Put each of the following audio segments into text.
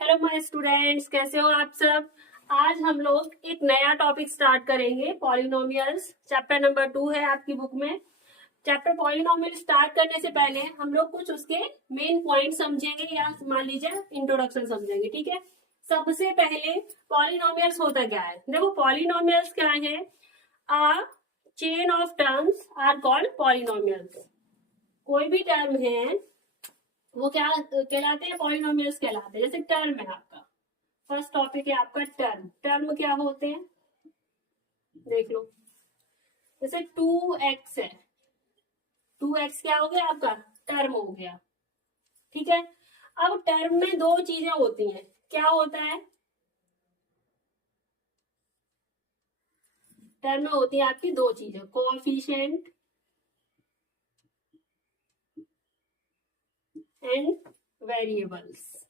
Hello my students, कैसे हो आप सब। आज हम लोग एक नया टॉपिक स्टार्ट करेंगे, पॉलिनोमियल्स। चैप्टर नंबर 2 है आपकी बुक में। चैप्टर पॉलिनोमियल स्टार्ट करने से पहले हम लोग कुछ उसके मेन पॉइंट समझेंगे या मान लीजिए इंट्रोडक्शन समझेंगे, ठीक है। सबसे पहले पॉलिनोमियल्स होता क्या है, देखो पॉलिनोमियल्स क्या है। A chain of terms are called polynomials. कोई भी टर्म है वो क्या कहलाते हैं, पॉलिनोमियल्स कहलाते हैं। जैसे टर्म है आपका, फर्स्ट टॉपिक है आपका टर्म। टर्म क्या होते हैं देख लो। जैसे 2x है, 2x क्या हो गया आपका, टर्म हो गया, ठीक है। अब टर्म में दो चीजें होती हैं, क्या होता है, टर्म में होती है आपकी दो चीजें, कोएफिशिएंट एंड वेरिएबल्स।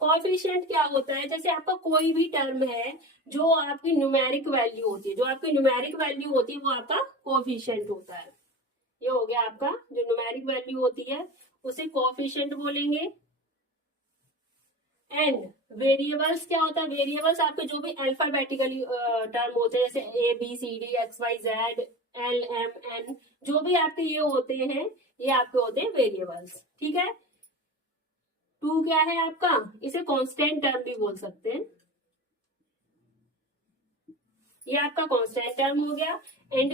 कोएफिशिएंट क्या होता है, जैसे आपका कोई भी टर्म है जो आपकी न्यूमेरिक वैल्यू होती है, जो आपकी न्यूमेरिक वैल्यू होती है वो आपका कोएफिशिएंट होता है। ये हो गया आपका जो न्यूमेरिक वैल्यू होती है उसे कोएफिशिएंट बोलेंगे। एंड वेरिएबल्स क्या होता है, वेरिएबल्स आपके जो भी अल्फाबेटिकली टर्म होते हैं, जैसे A B C D X Y Z L M N, जो भी आपके ये होते हैं ये आपके होते हैं वेरिएबल्स, ठीक है। टू क्या है आपका, इसे कांस्टेंट टर्म भी बोल सकते हैं, ये आपका कांस्टेंट टर्म हो गया। एंड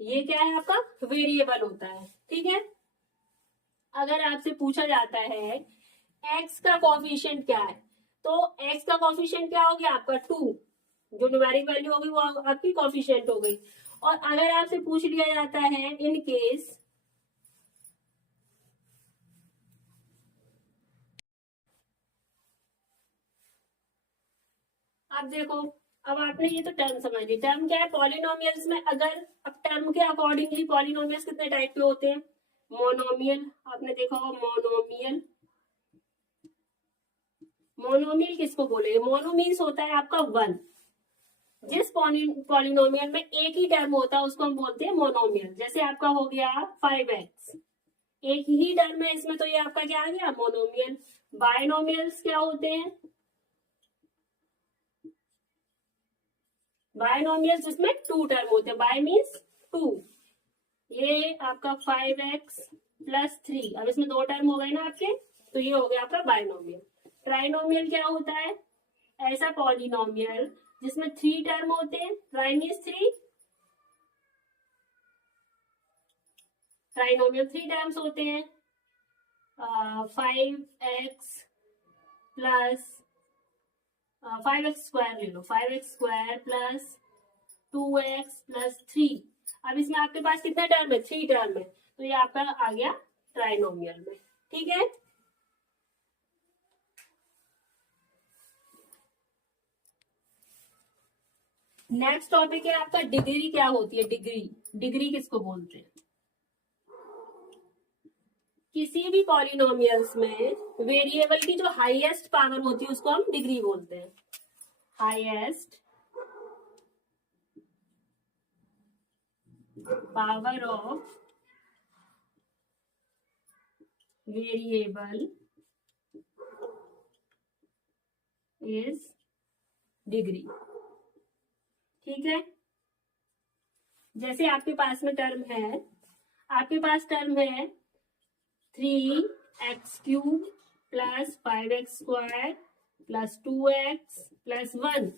ये क्या है आपका, वेरिएबल होता है, ठीक है। अगर आपसे पूछा जाता है एक्स का कोएफिशिएंट क्या है, तो एक्स का कोएफिशिएंट क्या हो गया आपका 2, जो न्यूमेरिक वैल्यू होगी वो आपकी कोएफिशिएंट हो गई। और अगर आपसे पूछ लिया जाता है इन केस अब देखो, अब आपने ये तो टर्म समझ ली। टर्म क्या है, पॉलिनोमियल्स में अगर अब टर्म के अकॉर्डिंगली पॉलिनोमियल्स कितने टाइप के होते हैं, मोनोमियल, आपने देखा होगा मोनोमियल। मोनोमियल किसको बोलेंगे, मोनो मीन्स होता है आपका वन। जिस पॉलिनोमियल में एक ही टर्म होता है उसको हम बोलते हैं मोनोमियल। जैसे आपका हो गया 5x, एक ही टर्म है इसमें, तो ये आपका क्या आ गया, मोनोमियल। बायनोमियल्स क्या होते हैं, बायनोमियल्स जिसमें टू टर्म होते हैं, बाय मीन्स टू। ये आपका 5x+3, अब इसमें दो टर्म हो गए ना आपके, तो ये हो गया आपका बायनोमियल। ट्राइनोमियल क्या होता है, ऐसा पॉलिनोमियल जिसमें थ्री टर्म होते हैं, try means three, trinomial three terms होते हैं। 5x ले लो, 5x² प्लस 2x+3। अब इसमें आपके पास कितना टर्म है, थ्री टर्म है, तो ये आपका आ गया ट्राइनोमियल में, ठीक है। नेक्स्ट टॉपिक है आपका डिग्री क्या होती है, डिग्री। डिग्री किसको बोलते हैं, किसी भी पॉलिनोमियल्स में वेरिएबल की जो हाईएस्ट पावर होती है उसको हम डिग्री बोलते हैं। Highest power of variable is degree, ठीक है। जैसे आपके पास में टर्म है, आपके पास टर्म है 3x³ plus 5x² plus 2x+1,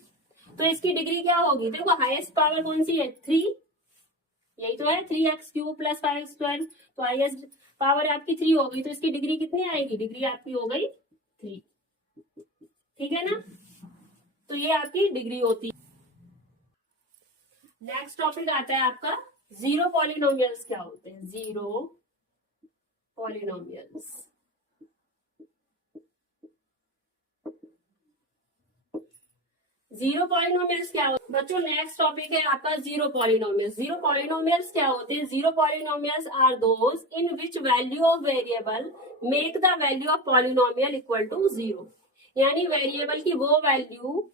तो इसकी डिग्री क्या होगी, देखो हाईएस्ट पावर कौन सी है, 3, यही तो है 3x³ प्लस 5x², तो हाईएस्ट पावर आपकी 3 हो गई, तो इसकी डिग्री कितनी आएगी, डिग्री आपकी हो गई 3, ठीक है ना। तो ये आपकी डिग्री होती है। नेक्स्ट टॉपिक आता है आपका जीरो पॉलिनोमियल्स क्या होते हैं, जीरो पॉलिनोमियल्स। जीरो पॉलिनोमियल्स क्या होते हैं बच्चों, नेक्स्ट टॉपिक है आपका जीरो पॉलिनोमियल्स। जीरो पॉलिनोमियल्स क्या होते हैं, zero polynomials are those in which value of variable make the value of polynomial equal to zero. यानी वेरिएबल की वो वैल्यू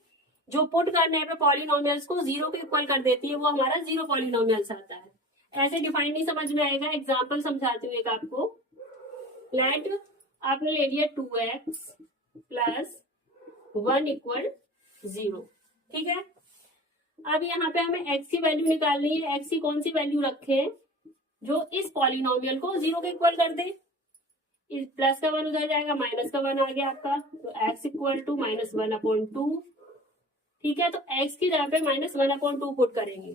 जो पुट करने पे पॉलिनोमियल्स को जीरो के इक्वल कर देती है, वो हमारा जीरो पॉलिनोमियल्स आता है। ऐसे डिफाइन नहीं समझ में आएगा, एग्जाम्पल समझाती हूँ एक आपको। लेट आपने ले लिया 2x प्लस 1 इक्वल 0, ठीक है। अब यहाँ पे हमें x की वैल्यू निकालनी है। x की कौन सी वैल्यू रखे जो इस पॉलिनोमियल को 0 के इक्वल कर दे। प्लस का 1 उधर जाएगा, माइनस का 1 आ गया आपका, तो x इक्वल टू -1/2, ठीक है। तो x की जगह पे -1/2 पुट करेंगे,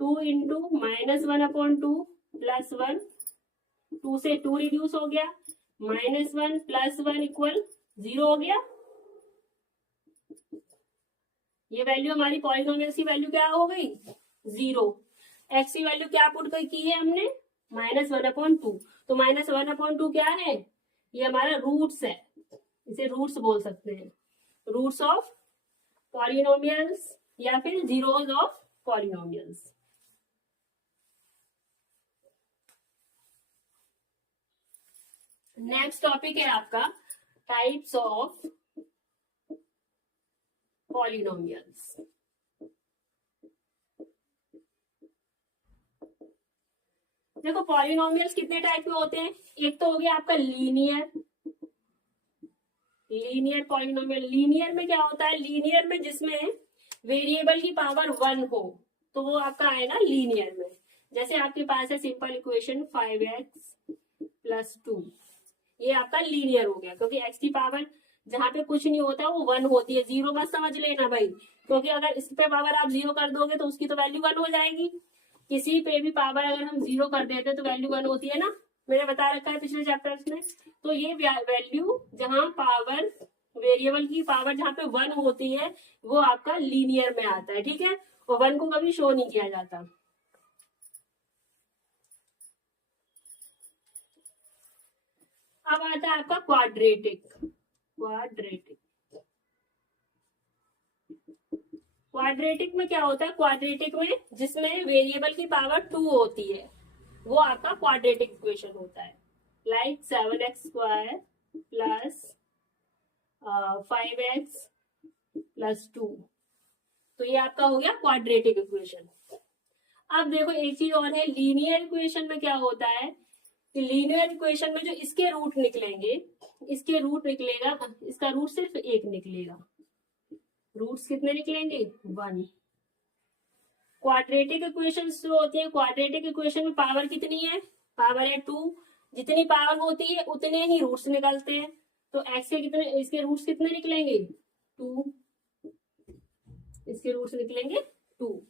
2 इंटू -1/2 प्लस 1, 2 से 2 रिड्यूस हो गया, -1 प्लस 1 इक्वल 0 हो गया। ये वैल्यू हमारी पॉलिनोमियल की वैल्यू क्या हो गई, 0। x की वैल्यू क्या पुट की है हमने, -1/2, तो -1/2 क्या है, ये हमारा रूट्स है, इसे रूट्स बोल सकते हैं, रूट्स ऑफ पॉलिनोमियल्स या फिर zeros of polynomials. Next topic है आपका टाइप्स ऑफ पॉलिनोमियल्स। देखो पॉलिनोमियल्स कितने टाइप के होते हैं, एक तो हो गया आपका लीनियर पॉलिनोमियल। लीनियर में क्या होता है, लीनियर में जिसमें वेरिएबल की पावर 1 हो तो वो आपका आएगा लीनियर में। जैसे आपके पास है सिंपल इक्वेशन 5x प्लस 2, ये आपका लीनियर हो गया, क्योंकि x की पावर जहां पे कुछ नहीं होता वो 1 होती है। 0 मत समझ लेना भाई, क्योंकि अगर इस पे पावर आप 0 कर दोगे तो उसकी तो वैल्यू 1 हो जाएगी। किसी पे भी पावर अगर हम 0 कर देते हैं तो वैल्यू 1 होती है ना, मैंने बता रखा है पिछले चैप्टर्स में। तो ये वैल्यू जहां पावर वेरिएबल की पावर जहां पे 1 होती है वो आपका लीनियर में आता है, ठीक है। और 1 को कभी शो नहीं किया जाता। अब आता है आपका क्वाड्रेटिक में क्या होता है, क्वाड्रेटिक में जिसमें वेरिएबल की पावर 2 होती है वो आपका क्वाड्रेटिक इक्वेशन होता है। Like 7x² plus 5x plus 2, तो ये आपका हो गया क्वाड्रेटिक इक्वेशन। अब देखो एक चीज और है, लीनियर इक्वेशन में क्या होता है कि लीनियर इक्वेशन में जो इसके रूट निकलेंगे, इसके रूट निकलेगा, इसका रूट सिर्फ 1 निकलेगा। रूट्स कितने निकलेंगे, 1। क्वाड्रेटिक इक्वेशन जो होती है, क्वाड्रेटिक इक्वेशन में पावर कितनी है, पावर है 2। जितनी पावर होती है उतने ही रूट्स निकलते हैं। तो x के कितने, इसके रूट्स कितने निकलेंगे, 2, इसके रूट्स निकलेंगे 2।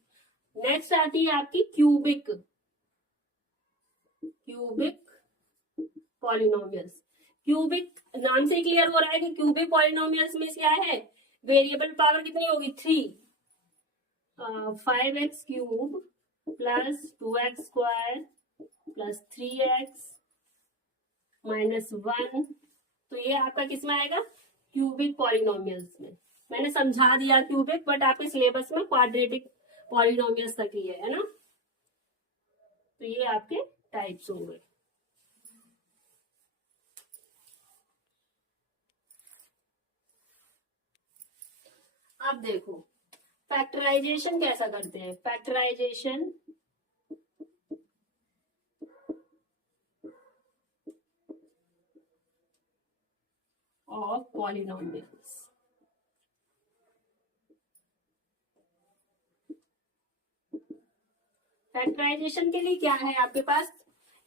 नेक्स्ट आती है आपकी क्यूबिक पॉलिनोमियल्स। क्यूबिक नाम से क्लियर हो रहा है कि क्यूबिक पॉलिनोमियल्स में क्या है, वेरिएबल पावर कितनी होगी, 3। 5x³ plus 2x² plus 3x minus 1, तो ये आपका किसमें आएगा, क्यूबिक पॉलिनोमियल्स में। मैंने समझा दिया क्यूबिक, बट आपके सिलेबस में क्वाड्रेटिक पॉलिनोमियल्स तक ही है ना। तो ये आपके टाइप्स होंगे। अब देखो फैक्टराइजेशन कैसा करते हैं, फैक्टराइजेशन ऑफ पॉलिनोमियल्स। फैक्टराइजेशन के लिए क्या है आपके पास,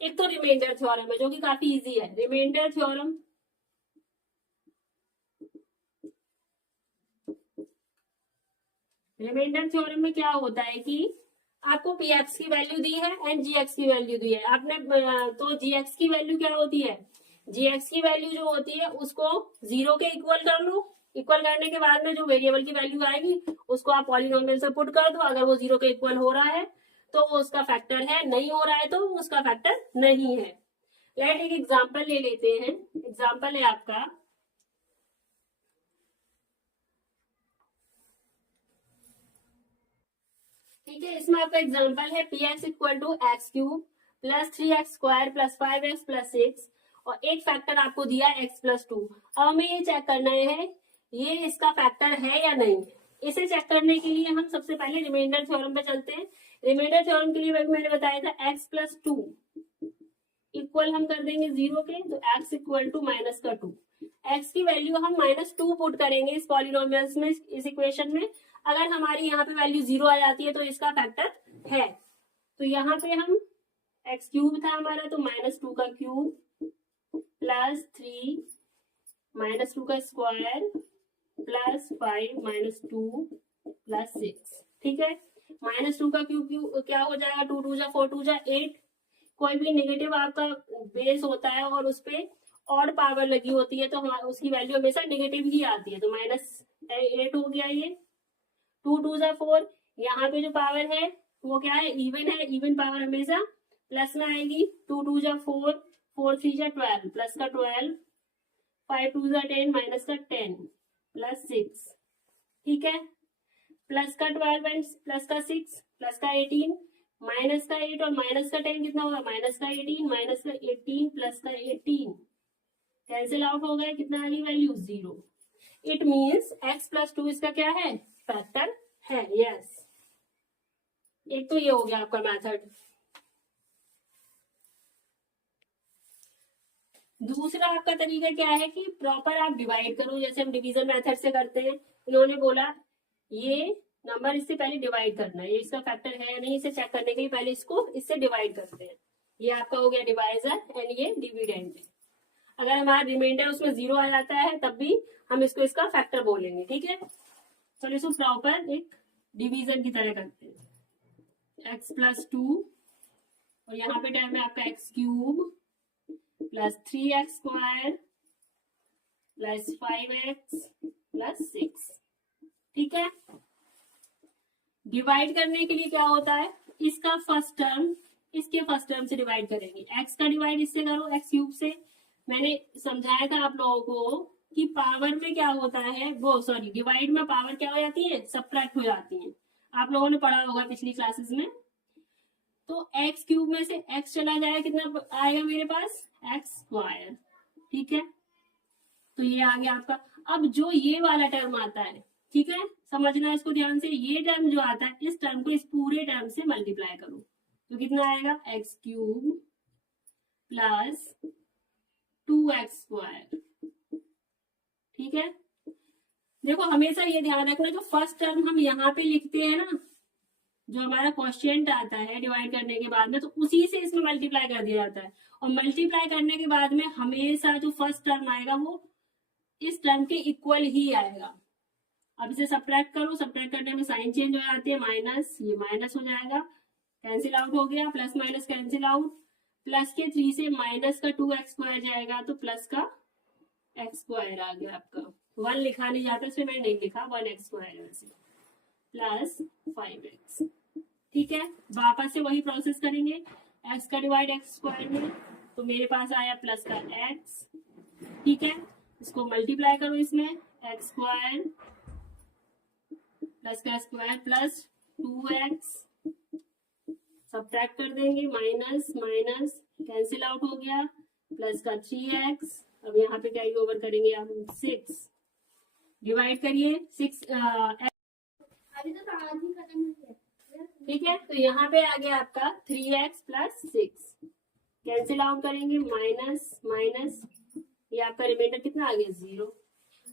एक तो रिमाइंडर थ्योरम है जो कि काफी इजी है। रिमाइंडर थ्योरम में क्या होता है कि आपको px की वैल्यू दी है एंड gx की वैल्यू दी है आपने, तो gx की वैल्यू क्या होती है, gx की वैल्यू जो होती है उसको 0 के इक्वल कर लो। इक्वल करने के बाद में जो वेरिएबल की वैल्यू आएगी उसको आप पॉलिनोमियल से पुट कर दो। अगर वो 0 के इक्वल हो रहा है तो वो उसका फैक्टर है, नहीं हो रहा है तो वो उसका फैक्टर नहीं है। लेट एक एग्जाम्पल ले लेते हैं। एग्जाम्पल है आपका ठीक है, इसमें आपका एग्जाम्पल है px equal to x³ plus 3x² plus 5x plus 6 और एक फैक्टर आपको दिया x प्लस 2। अब हमें ये चेक करना है ये इसका फैक्टर है या नहीं। इसे चेक करने के लिए हम सबसे पहले रिमाइंडर थ्योरम पे चलते हैं। रिमाइंडर थ्योरम के लिए मैंने बताया था x प्लस 2 इक्वल हम कर देंगे 0 के, तो x इक्वल टू -2। x की वैल्यू हम -2 पुट करेंगे इस पॉलिनोमियल्स में, इस इक्वेशन में। अगर हमारी यहाँ पे वैल्यू 0 आ जाती है तो इसका फैक्टर है। तो यहाँ पे हम x क्यूब था हमारा, तो -2 का क्यूब प्लस 3 -2 का स्क्वायर प्लस 5 -2 प्लस 6। ठीक है, -2 का क्यूब क्या हो जाएगा, 2 2 जा 4 2 जा 8। कोई भी नेगेटिव आपका बेस होता है और उस पे ऑड पावर लगी होती है तो उसकी वैल्यू हमेशा नेगेटिव ही आती है। तो -8 हो गया ये। 2 2 जा 4, यहाँ पे जो पावर है वो क्या है, इवन है। इवन पावर हमेशा प्लस में आएगी। 2 2 जा 4, 4 3 जा 12, प्लस का 12, 5 2 जा 10, माइनस का 10 प्लस 6। ठीक है, प्लस का 12 एंड प्लस का 6 प्लस का 18, माइनस का 8 और माइनस का 10 कितना होगा, माइनस का 18, माइनस का 18 प्लस का 18 कैंसिल आउट हो गया। कितना आ गई value, 0। It means x plus 2 इसका क्या है, फैक्टर है। यस, एक तो ये हो गया आपका मेथड। दूसरा आपका तरीका क्या है कि प्रॉपर आप डिवाइड करो, जैसे हम डिवीजन मेथड से करते हैं। इन्होंने बोला ये नंबर इससे पहले डिवाइड करना है, ये इसका फैक्टर है या नहीं इसे चेक करने के लिए पहले इसको इससे डिवाइड करते हैं। ये आपका हो गया डिवाइजर एंड ये डिविडेंड है। अगर हमारा रिमाइंडर उसमें 0 आ जाता है तब भी हम इसको इसका फैक्टर बोलेंगे। ठीक है, चलो इसको प्रॉपर एक डिवीजन की तरह करते हैं। x प्लस 2 और यहाँ पे टर्म है आपका x cube plus 3x square plus 5x plus 6। ठीक है, डिवाइड करने के लिए क्या होता है, इसका फर्स्ट टर्म इसके फर्स्ट टर्म से डिवाइड करेंगे। x का डिवाइड इससे करो, x क्यूब से। मैंने समझाया था आप लोगों को कि पावर में क्या होता है, वो सॉरी डिवाइड में पावर क्या हो जाती है, सब्ट्रैक्ट हो जाती है। आप लोगों ने पढ़ा होगा पिछली क्लासेस में। तो x क्यूब में से x चला जाएगा, कितना आएगा मेरे पास, x स्क्वायर। ठीक है, तो ये आ गया आपका। अब जो ये वाला टर्म आता है, ठीक है, समझना इसको ध्यान से, ये टर्म जो आता है इस टर्म को इस पूरे टर्म से मल्टीप्लाई करो तो कितना आएगा, x cube plus 2x square. ठीक है, देखो हमेशा ये ध्यान रखना, जो फर्स्ट टर्म हम यहाँ पे लिखते हैं ना, जो हमारा क्वोशिएंट आता है डिवाइड करने के बाद में, तो उसी से इसमें मल्टीप्लाई कर दिया जाता है। और मल्टीप्लाई करने के बाद में हमेशा जो फर्स्ट टर्म आएगा वो इस टर्म के इक्वल ही आएगा। अब इसे सब्ट्रैक्ट करो, सब्ट्रैक्ट करने में साइन चेंज हो जाती है, माइनस, ये माइनस हो जाएगा, कैंसिल आउट हो गया, plus minus cancel out. Plus के 3 से माइनस का 2x स्क्वायर जाएगा तो प्लस का x स्क्वायर आ गया आपका। 1 लिखा नहीं जाता, इसमें मैंने नहीं लिखा, 1x स्क्वायर है वैसे, प्लस 5x। ठीक है, वापस से वही प्रोसेस करेंगे, x का डिवाइड x स्क्वायर में, तो मेरे पास आया प्लस का x। ठीक है, इसको मल्टीप्लाई करो इसमें, x स्क्वायर प्लस का स्क्वायर प्लस 2x, सब्ट्रैक्ट कर देंगे, माइनस माइनस कैंसिल आउट हो गया, प्लस का 3x। अब यहाँ पे कैरी ओवर करेंगे हम 6, डिवाइड करिए 6 अभी तो खत्म हो गया। ठीक है, तो यहाँ पे आ गया आपका 3x प्लस 6, कैंसिल आउट करेंगे, माइनस माइनस, ये आपका रिमाइंडर कितना आ गया, 0।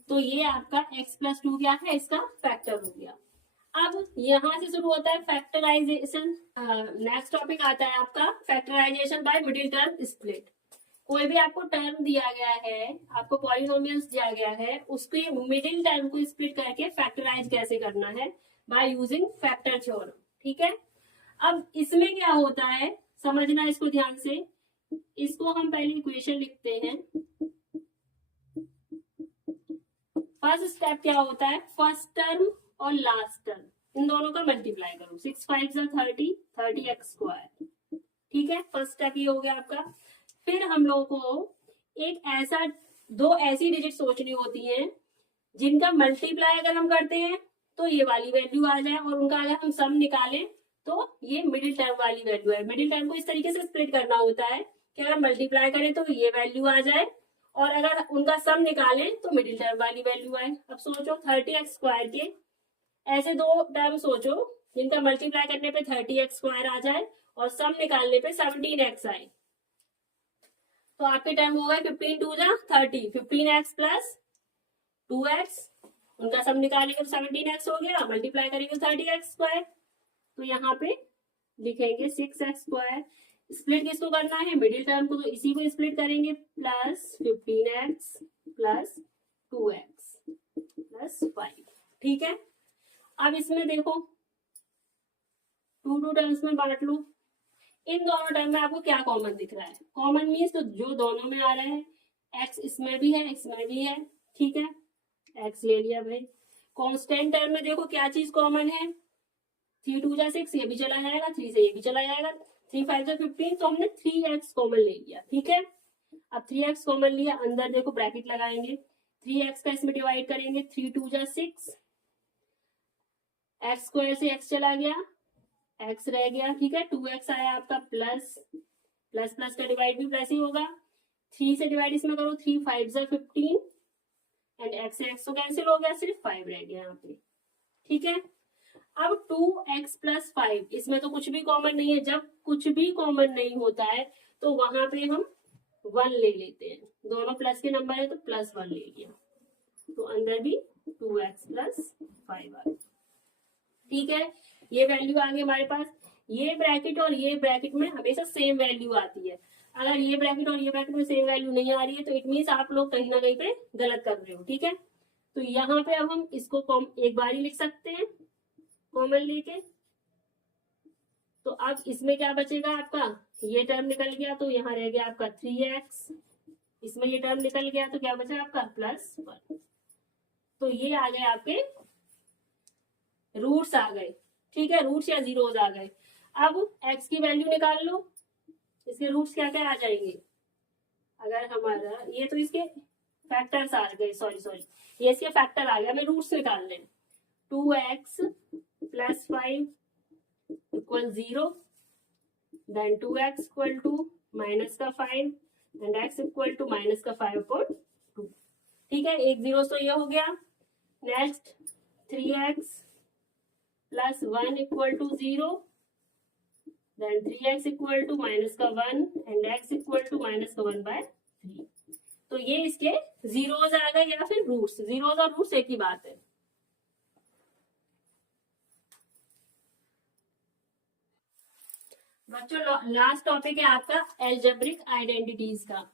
तो ये आपका x प्लस 2 क्या है, इसका फैक्टर हो गया। अब यहाँ से शुरू होता है फैक्टराइजेशन। नेक्स्ट टॉपिक आता है आपका factorisation by middle term split. कोई भी आपको टर्म दिया गया है, आपको पॉलिनोमियल्स दिया गया है, उसके मिडिल टर्म को स्प्लिट करके फैक्टराइज कैसे करना है, बाय यूजिंग फैक्टर थ्योरम। ठीक है, अब इसमें क्या होता है समझना इसको ध्यान से। इसको हम पहले इक्वेशन लिखते हैं। फर्स्ट स्टेप क्या होता है, फर्स्ट टर्म और लास्ट टर्म इन दोनों का मल्टीप्लाई करो, 6 5 30, 30x स्क्वायर। ठीक है, फर्स्ट स्टेप ये हो गया आपका। फिर हम लोगों को एक ऐसा, दो ऐसी डिजिट सोचनी होती हैं जिनका मल्टीप्लाई अगर हम करते हैं तो ये वाली वैल्यू आ जाए, और उनका अगर हम सम निकालें तो ये मिडिल टर्म वाली वैल्यू है। मिडिल टर्म को इस तरीके से स्प्लिट करना होता है कि अगर मल्टीप्लाई करें तो ये वैल्यू आ जाए, और अगर उनका सम निकालें तो मिडिल टर्म वाली वैल्यू आए। अब सोचो 30x स्क्वायर के ऐसे दो टर्म सोचो जिनका मल्टीप्लाई करने पे 30x स्क्वायर आ जाए और सम निकालने पे 17x आए। तो आपके टर्म होगा 15 टू जा 30, 15x प्लस 2x, उनका सब निकालेंगे तो 17x हो गया, मल्टीप्लाई करेंगे 30x², तो यहाँ पे लिखेंगे 6x²। स्प्लिट किसको करना है, मिडिल टर्म को, तो इसी को स्प्लिट करेंगे, plus 15x plus 2x plus 5। ठीक है, अब इसमें देखो 2 टर्म्स में बांट लो। इन दोनों टर्म में आपको क्या कॉमन दिख रहा है, कॉमन मीन्स तो जो दोनों में आ रहे हैं, x इसमें भी है इसमें भी है, ठीक है, x ले लिया भाई। कांस्टेंट टर्म में देखो क्या चीज कॉमन है, 3 2 जा 6, ये भी चला जाएगा, 3 से ये भी चला जाएगा, 3 5 जा 15, तो हमने 3x कॉमन ले लिया। ठीक है, अब 3x कॉमन लिया, अंदर देखो ब्रैकेट लगाएंगे, 3x का इसमें डिवाइड करेंगे, 3 2 जा 6, x² से x चला गया, x रह गया, ठीक है, 2x आया आपका, प्लस प्लस प्लस का डिवाइड भी प्लस ही होगा, 3 से डिवाइड इसमें करो, 3 5 जा 15, एंड x से x तो कैंसिल हो गया, सिर्फ 5 रह गया यहाँ पे। ठीक है, अब 2x प्लस 5, इसमें तो कुछ भी कॉमन नहीं है, जब कुछ भी कॉमन नहीं होता है तो वहां पे हम 1 ले लेते हैं, दोनों प्लस के नंबर है तो प्लस 1 ले लिया, तो अंदर भी 2x प्लस 5 आ गया। ठीक है, ये वैल्यू आ गई हमारे पास। ये ब्रैकेट और ये ब्रैकेट में हमेशा सेम वैल्यू आती है, अगर ये ब्रैकेट और ये ब्रैकेट में सेम वैल्यू नहीं आ रही है तो इट मीन्स आप लोग कहीं ना कहीं पे गलत कर रहे हो। ठीक है, तो यहाँ पे अब हम इसको एक बार ही लिख सकते हैं कॉमन लेके, तो अब इसमें क्या बचेगा आपका, ये टर्म निकल गया तो यहाँ रह गया आपका 3x, इसमें ये टर्म निकल गया तो क्या बचा आपका प्लस 1, तो ये आ गए आपके रूट्स आ गए। ठीक है, रूट्स या जीरोस आ गए। अब x की वैल्यू निकाल लो, इसके रूट्स क्या क्या आ जाएंगे, अगर हमारा ये तो इसके फैक्टर्स आ गए, सॉरी ये इसके फैक्टर आ गया, हमें रूट्स निकालने, 2x plus 5 equal 0, then 2x equal to minus का 5 and x equal to minus का 5/2। ठीक है, एक जीरो तो ये हो गया। Next 3x plus 1 equal to 0, then 3x equal to minus का 1 and x equal to minus का 1/3। तो ये इसके जीरोस आ गए या फिर रूट्स, जीरोस और रूट्स एक ही बात है। बच्चों लास्ट टॉपिक है आपका एल्जेब्रिक आइडेंटिटीज का।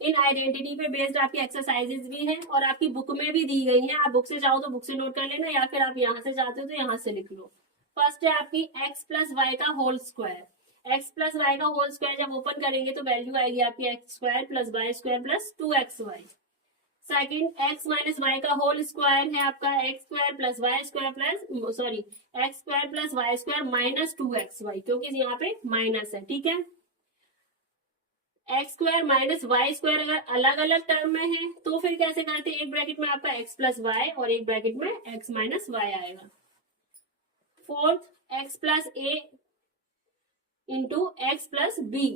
इन आइडेंटिटी पे बेस्ड आपकी एक्सरसाइजेज भी हैं और आपकी बुक में भी दी गई हैं, आप बुक से चाहो तो बुक से नोट कर लेना या फिर आप यहाँ से चाहते हो तो यहाँ से लिख लो। फर्स्ट है आपकी x प्लस वाई का whole square, x plus Y का होल स्क्वायर जब ओपन करेंगे तो वैल्यू आएगी आपकी x² plus y² plus 2xy। Second x minus Y का होल स्क्वायर है आपका x² plus y² plus x² plus y² minus 2xy, क्योंकि यहाँ पे माइनस है। ठीक है, x² माइनस y² अगर अलग अलग टर्म में है तो फिर कैसे करते हैं, एक ब्रैकेट में आपका x प्लस वाई और एक ब्रैकेट में x माइनस वाई आएगा। Fourth x plus a into X plus B,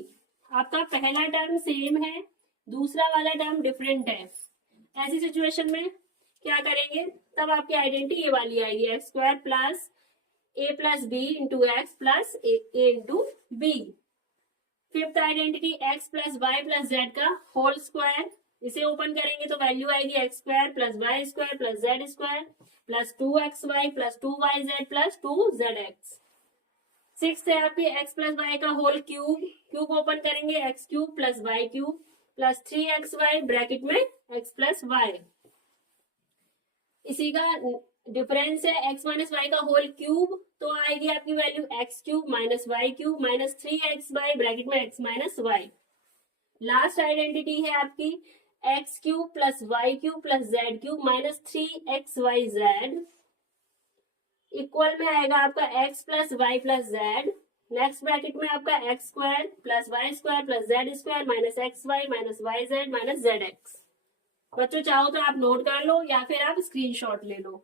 आपका पहला टर्म सेम है, दूसरा वाला टर्म डिफरेंट है। ऐसी सिचुएशन में क्या करेंगे, तब आपकी आइडेंटिटी ये वाली आएगी, x² plus a plus B into X plus a into B. Fifth identity x plus Y plus Z का होल स्क्वायर, इसे ओपन करेंगे तो वैल्यू आएगी x² plus y² plus z² plus 2xy plus 2yz plus 2zx। Six है आपकी x plus Y का whole cube, cube open करेंगे x³ plus y³ plus 3xy bracket में x प्लस वाई। इसी का डिफरेंस है x माइनस वाई का whole cube, तो आएगी आपकी value x³ minus y³ minus 3xy bracket में x minus Y. Last identity है आपकी x³ plus y³ plus z³ minus 3xyz equal में आएगा आपका x plus Y plus Z. Next bracket में आपका x² plus y² plus z² minus xy minus yz minus zx। बच्चों चाहो तो आप नोट कर लो या फिर आप स्क्रीनशॉट ले लो।